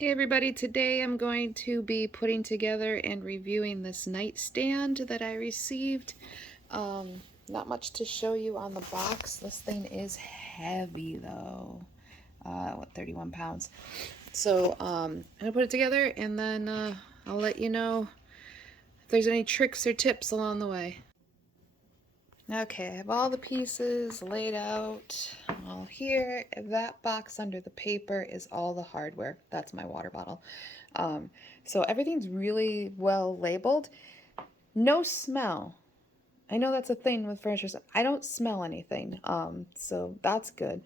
Hey everybody, today I'm going to be putting together and reviewing this nightstand that I received. Not much to show you on the box. This thing is heavy though. 31 pounds. So I'm gonna put it together and then I'll let you know if there's any tricks or tips along the way. Okay, I have all the pieces laid out all here. That box under the paper is all the hardware. That's my water bottle. So everything's really well labeled. No smell. I know that's a thing with furniture. I don't smell anything, so that's good.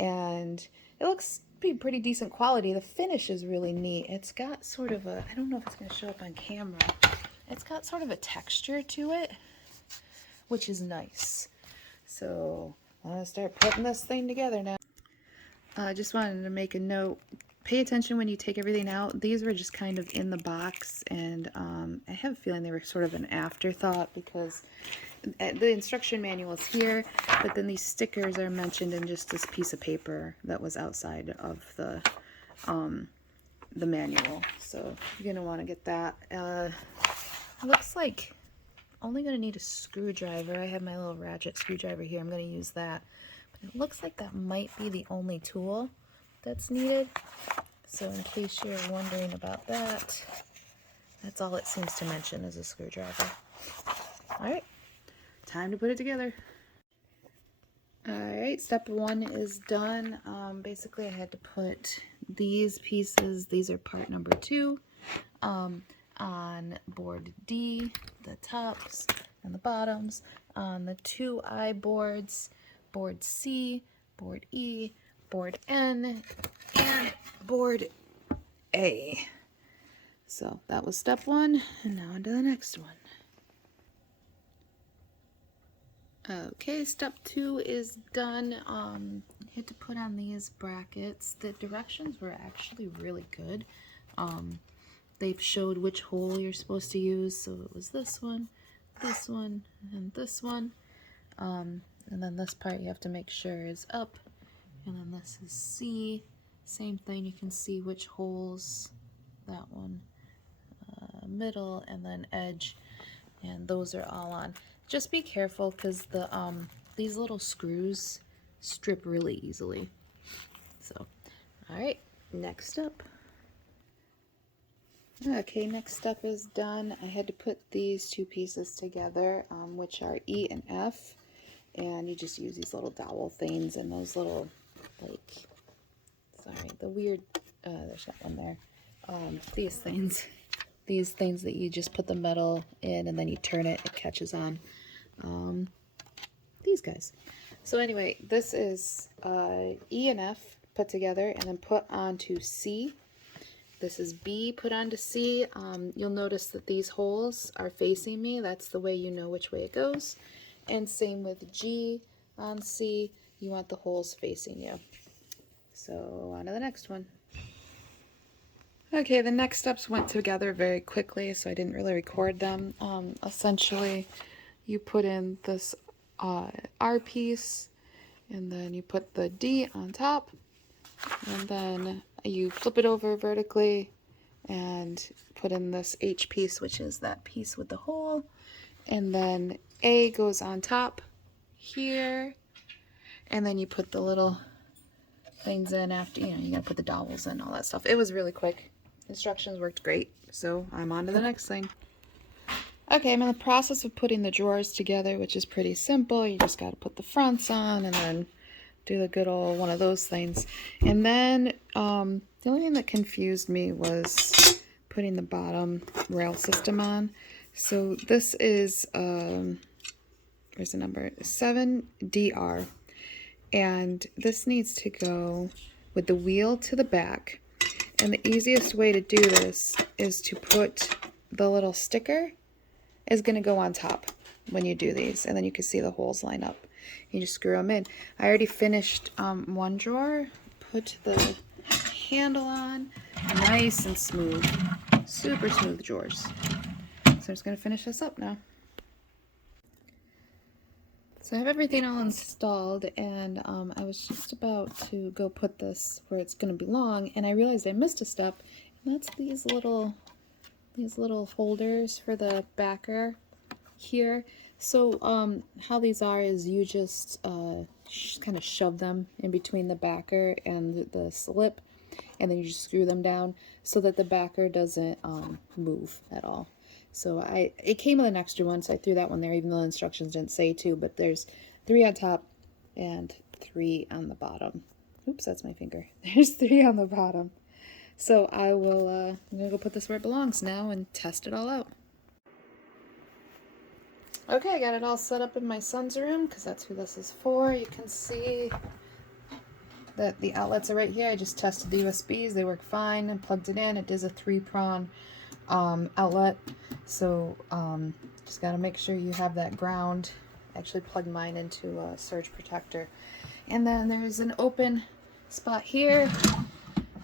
And it looks pretty decent quality. The finish is really neat. It's got sort of a, I don't know if it's going to show up on camera. It's got sort of a texture to it, which is nice. So I'm gonna start putting this thing together now. I just wanted to make a note. Pay attention when you take everything out. These were just kind of in the box, and I have a feeling they were sort of an afterthought because the instruction manual is here, but then these stickers are mentioned in just this piece of paper that was outside of the manual. So you're gonna want to get that. Looks like only going to need a screwdriver. I have my little ratchet screwdriver here. I'm going to use that. But it looks like that might be the only tool that's needed. So in case you're wondering about that, that's all it seems to mention is a screwdriver. Alright, time to put it together. Alright, step one is done. Basically I had to put these pieces, these are part number 2, on board D, the tops and the bottoms, on the 2i boards, board C, board E, board N, and board A. So that was step 1, and now on to the next one. Okay, step 2 is done. I had to put on these brackets. The directions were actually really good. They've showed which hole you're supposed to use, so it was this one, and this one. And then this part you have to make sure is up, and then this is C. Same thing, you can see which holes, that one, middle, and then edge, and those are all on. Just be careful because the these little screws strip really easily. So, all right, next up. Okay, next step is done. I had to put these two pieces together, which are E and F, and you just use these little dowel things and those little, like, sorry, the weird, there's not one there, these things that you just put the metal in and then you turn it, it catches on, these guys. So anyway, this is E and F put together and then put onto C. This is B put onto C. You'll notice that these holes are facing me. That's the way you know which way it goes. And same with G on C. You want the holes facing you. So on to the next one. Okay, the next steps went together very quickly, so I didn't really record them. Essentially, you put in this R piece, and then you put the D on top, and then you flip it over vertically and put in this H piece, which is that piece with the hole, and then A goes on top here, and then you put the little things in after, you know, you gotta put the dowels in, all that stuff. It was really quick. Instructions worked great, so I'm on to the next thing. Okay, I'm in the process of putting the drawers together, which is pretty simple. You just gotta put the fronts on and then do the good old one of those things. And then the only thing that confused me was putting the bottom rail system on. So this is, where's the number? 7DR. And this needs to go with the wheel to the back. And the easiest way to do this is to put the little sticker is going to go on top when you do these. And then you can see the holes line up. You just screw them in. I already finished one drawer, put the handle on, nice and smooth, super smooth drawers. So I'm just going to finish this up now. So I have everything all installed, and I was just about to go put this where it's going to belong, and I realized I missed a step, and that's these little holders for the backer here. So how these are is you just kind of shove them in between the backer and the slip, and then you just screw them down so that the backer doesn't move at all. So it came with an extra one, so I threw that one there, even though the instructions didn't say to, but there's 3 on top and 3 on the bottom. Oops, that's my finger. There's 3 on the bottom. So I'm gonna go put this where it belongs now and test it all out. Okay, I got it all set up in my son's room, because that's who this is for. You can see that the outlets are right here. I just tested the USBs. They work fine and plugged it in. It is a 3-prong outlet, so just got to make sure you have that ground. I actually plugged mine into a surge protector. And then there's an open spot here.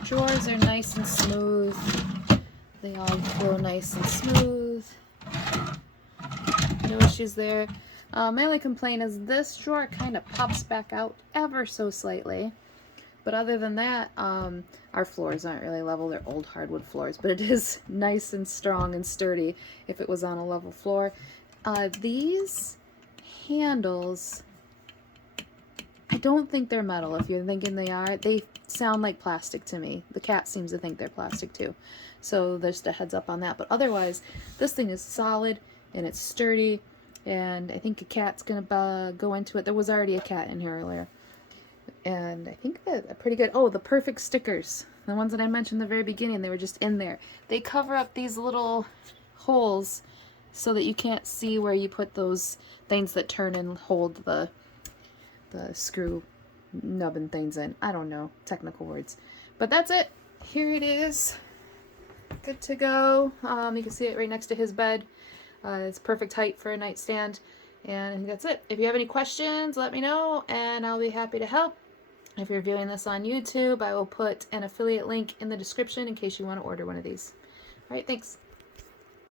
Drawers are nice and smooth. They all flow nice and smooth. No issues there. My only complaint is this drawer kind of pops back out ever so slightly. But other than that, our floors aren't really level. They're old hardwood floors, but it is nice and strong and sturdy if it was on a level floor. These handles, I don't think they're metal. If you're thinking they are, they sound like plastic to me. The cat seems to think they're plastic too. So there's a heads up on that. But otherwise, this thing is solid and it's sturdy, and I think a cat's gonna go into it. There was already a cat in here earlier. And I think that are pretty good. Oh, the perfect stickers. The ones that I mentioned in the very beginning, they were just in there. They cover up these little holes so that you can't see where you put those things that turn and hold the screw nubbin things in. I don't know, technical words. But that's it. Here it is. Good to go. You can see it right next to his bed. It's perfect height for a nightstand. And I think that's it. If you have any questions, let me know, and I'll be happy to help. If you're viewing this on YouTube, I will put an affiliate link in the description in case you want to order one of these. All right, thanks.